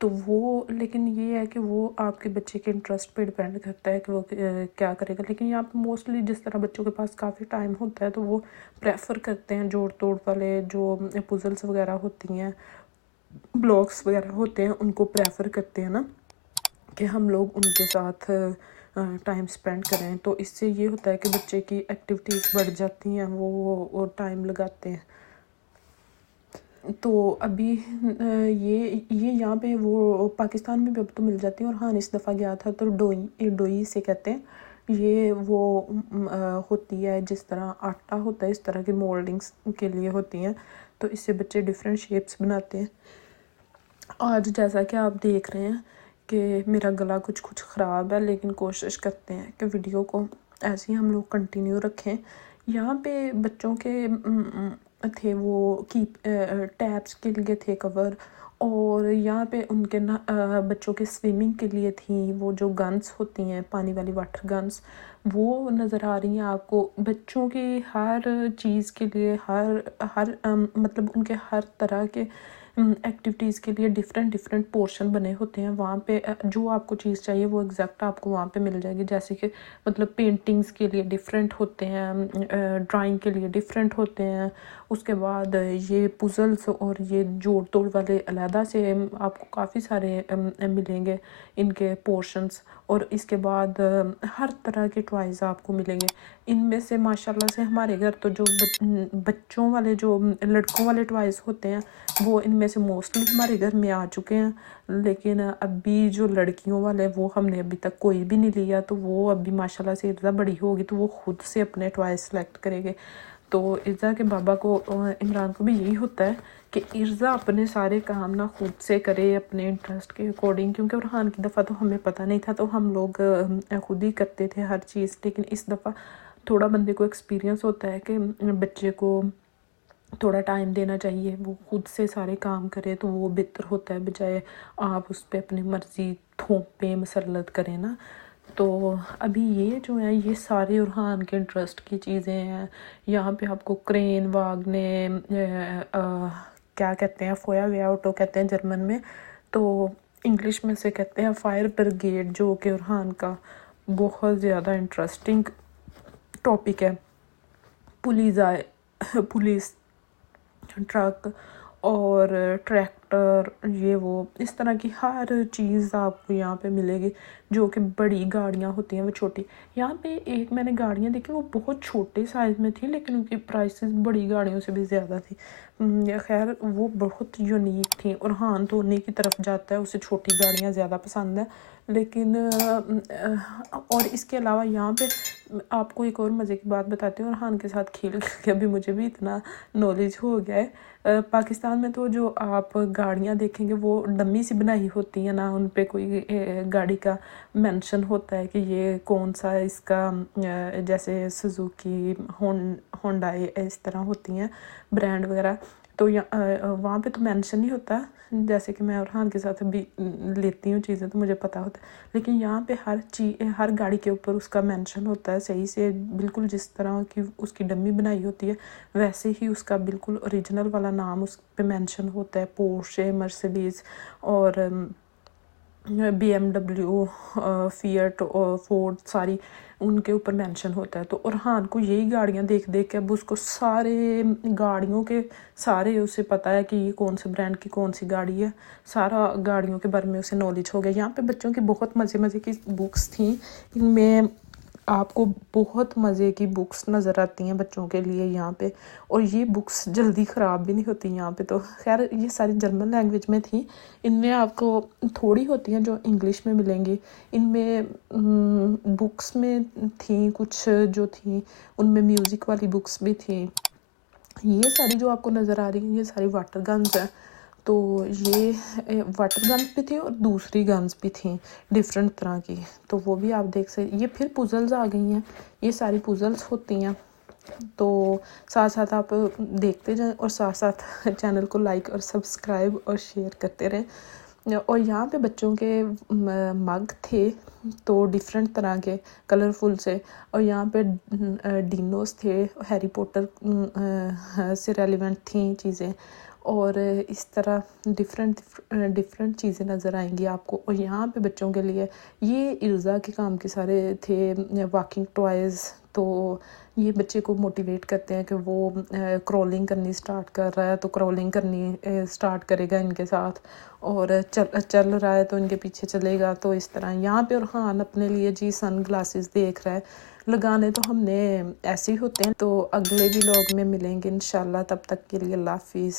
تو وہ لیکن یہ ہے کہ وہ آپ کے بچے کے انٹرسٹ پہ ڈپینڈ کرتا ہے کہ وہ کیا کرے گا. لیکن یہاں پہ موسٹلی جس طرح بچوں کے پاس کافی ٹائم ہوتا ہے تو وہ پریفر کرتے ہیں جوڑ توڑ والے جو پزلس وغیرہ ہوتی ہیں, بلاکس وغیرہ ہوتے ہیں, ان کو پریفر کرتے ہیں نا کہ ہم لوگ ان کے ساتھ ٹائم اسپینڈ کریں. تو اس سے یہ ہوتا ہے کہ بچے کی ایکٹیویٹیز بڑھ جاتی ہیں, وہ ٹائم لگاتے ہیں. تو ابھی یہ یہاں پہ وہ پاکستان میں بھی اب تو مل جاتی ہیں. اور ہاں اس دفعہ گیا تھا تو ڈوئی سے کہتے ہیں, یہ وہ ہوتی ہے جس طرح آٹا ہوتا ہے اس طرح کی مولڈنگس کے لیے ہوتی ہیں. تو اس سے بچے ڈفرینٹ شیپس بناتے ہیں. آج جیسا کہ آپ دیکھ رہے ہیں کہ میرا گلا کچھ خراب ہے, لیکن کوشش کرتے ہیں کہ ویڈیو کو ایسے ہی ہم لوگ کنٹینیو رکھیں. یہاں پہ بچوں کے تھے وہ ٹیبس کے لیے تھے کور, اور یہاں پہ ان کے بچوں کے سوئمنگ کے لیے تھیں وہ جو گنس ہوتی ہیں پانی والی واٹر گنس, وہ نظر آ رہی ہیں آپ کو. بچوں کی ہر چیز کے لیے ہر مطلب ان کے ہر طرح کے ایکٹیویٹیز کے لیے ڈفرینٹ پورشن بنے ہوتے ہیں. وہاں پہ جو آپ کو چیز چاہیے وہ ایگزیکٹ آپ کو وہاں پہ مل جائے گی. جیسے کہ مطلب پینٹنگز کے لیے ڈفرینٹ ہوتے ہیں, ڈرائنگ کے لیے ڈفرینٹ ہوتے ہیں. اس کے بعد یہ پزلس اور یہ جوڑ توڑ والے علیحدہ سے آپ کو کافی سارے ملیں گے ان کے پورشنز. اور اس کے بعد ہر طرح کے ٹوائز آپ کو ملیں گے. ان میں سے ماشاءاللہ سے ہمارے گھر تو جو بچوں والے جو لڑکوں والے ٹوائز ہوتے ہیں وہ ان میں سے موسٹلی ہمارے گھر میں آ چکے ہیں. لیکن ابھی جو لڑکیوں والے وہ ہم نے ابھی تک کوئی بھی نہیں لیا. تو وہ ابھی ماشاءاللہ سے ارزا بڑی ہوگی تو وہ خود سے اپنے ٹوائز سلیکٹ کرے گے. تو ارزا کے بابا کو عمران کو بھی یہی ہوتا ہے کہ ارزا اپنے سارے کام نہ خود سے کرے اپنے انٹرسٹ کے اکارڈنگ, کیونکہ ارحان کی دفعہ تو ہمیں پتہ نہیں تھا تو ہم لوگ خود ہی کرتے تھے ہر چیز. لیکن اس دفعہ تھوڑا بندے کو ایکسپیرینس ہوتا ہے کہ بچے کو تھوڑا ٹائم دینا چاہیے, وہ خود سے سارے کام کرے تو وہ بہتر ہوتا ہے بجائے آپ اس پہ اپنی مرضی تھوپیں مسلط کریں نا. تو ابھی یہ جو ہے یہ سارے ارحان کے انٹرسٹ کی چیزیں ہیں. یہاں پہ آپ کو کرین واگنے کیا کہتے ہیں فویا ویا آٹو کہتے ہیں جرمن میں, تو انگلش میں سے کہتے ہیں فائر بریگیڈ, جو کہ ارحان کا بہت زیادہ انٹرسٹنگ ٹاپک ہے. پولیس ٹرک اور ٹریکٹر, یہ وہ اس طرح کی ہر چیز آپ کو یہاں پہ ملے گی. جو کہ بڑی گاڑیاں ہوتی ہیں وہ چھوٹی. یہاں پہ ایک میں نے گاڑیاں دیکھی وہ بہت چھوٹے سائز میں تھیں لیکن ان کی پرائسز بڑی گاڑیوں سے بھی زیادہ تھی. خیر وہ بہت یونیک تھیں. اور ہاں تو انہیں کی طرف جاتا ہے, اسے چھوٹی گاڑیاں زیادہ پسند ہیں. لیکن اور اس کے علاوہ یہاں پہ آپ کو ایک اور مزے کی بات بتاتی ہوں. ارحان کے ساتھ کھیل کے ابھی مجھے بھی اتنا نالج ہو گیا ہے. پاکستان میں تو جو آپ گاڑیاں دیکھیں گے وہ ڈمی سی بنائی ہوتی ہیں نا, ان پہ کوئی گاڑی کا مینشن ہوتا ہے کہ یہ کون سا اس کا, جیسے سوزوکی ہونڈائی اس طرح ہوتی ہیں برانڈ وغیرہ. تو وہاں پہ تو مینشن نہیں ہوتا, جیسے کہ میں ارحان کے ساتھ بھی لیتی ہوں چیزیں تو مجھے پتہ ہوتا ہے. لیکن یہاں پہ ہر گاڑی کے اوپر اس کا مینشن ہوتا ہے صحیح سے, بالکل جس طرح کی اس کی ڈمی بنائی ہوتی ہے ویسے ہی اس کا بالکل اوریجنل والا نام اس پہ مینشن ہوتا ہے. پورشے, مرسیڈیز اور بی ایم ڈبلیو, فیٹ اور فورڈ, ساری ان کے اوپر مینشن ہوتا ہے. تو ارحان کو یہی گاڑیاں دیکھ کے اب اس کو سارے گاڑیوں کے سارے اسے پتہ ہے کہ یہ کون سے برانڈ کی کون سی گاڑی ہے. سارا گاڑیوں کے بارے میں اسے نالج ہو گیا. یہاں پہ بچوں کی بہت مزے کی بکس تھیں. ان میں آپ کو بہت مزے کی بکس نظر آتی ہیں بچوں کے لیے یہاں پہ. اور یہ بکس جلدی خراب بھی نہیں ہوتی یہاں پہ. تو خیر یہ ساری جرمن لینگویج میں تھیں. ان میں آپ کو تھوڑی ہوتی ہیں جو انگلش میں ملیں گی. ان میں بکس میں تھیں کچھ جو تھیں, ان میں میوزک والی بکس بھی تھیں. یہ ساری جو آپ کو نظر آ رہی ہیں یہ ساری واٹر گنز ہیں. تو یہ واٹر گنز بھی تھی اور دوسری گنز بھی تھیں ڈفرینٹ طرح کی. تو وہ بھی آپ دیکھ سکتے. یہ پھر پزلز آ گئی ہیں, یہ ساری پزلز ہوتی ہیں. تو ساتھ آپ دیکھتے جائیں اور ساتھ چینل کو لائک اور سبسکرائب اور شیئر کرتے رہیں. اور یہاں پہ بچوں کے مگ تھے تو ڈفرینٹ طرح کے کلرفل سے. اور یہاں پہ ڈینوز تھے, ہیری پوٹر سے ریلیونٹ تھیں چیزیں. اور اس طرح ڈفرینٹ چیزیں نظر آئیں گی آپ کو. اور یہاں پہ بچوں کے لیے یہ ارزا کے کام کے سارے تھے واکنگ ٹوائز. تو یہ بچے کو موٹیویٹ کرتے ہیں کہ وہ کرولنگ کرنی سٹارٹ کر رہا ہے تو کرولنگ کرنی سٹارٹ کرے گا ان کے ساتھ, اور چل رہا ہے تو ان کے پیچھے چلے گا. تو اس طرح یہاں پہ ارحان اپنے لیے جی سن گلاسز دیکھ رہا ہے. لگانے تو ہم نے ایسے ہی ہوتے ہیں. تو اگلے ولاگ میں ملیں گے انشاءاللہ, تب تک کے لیے اللہ حافظ.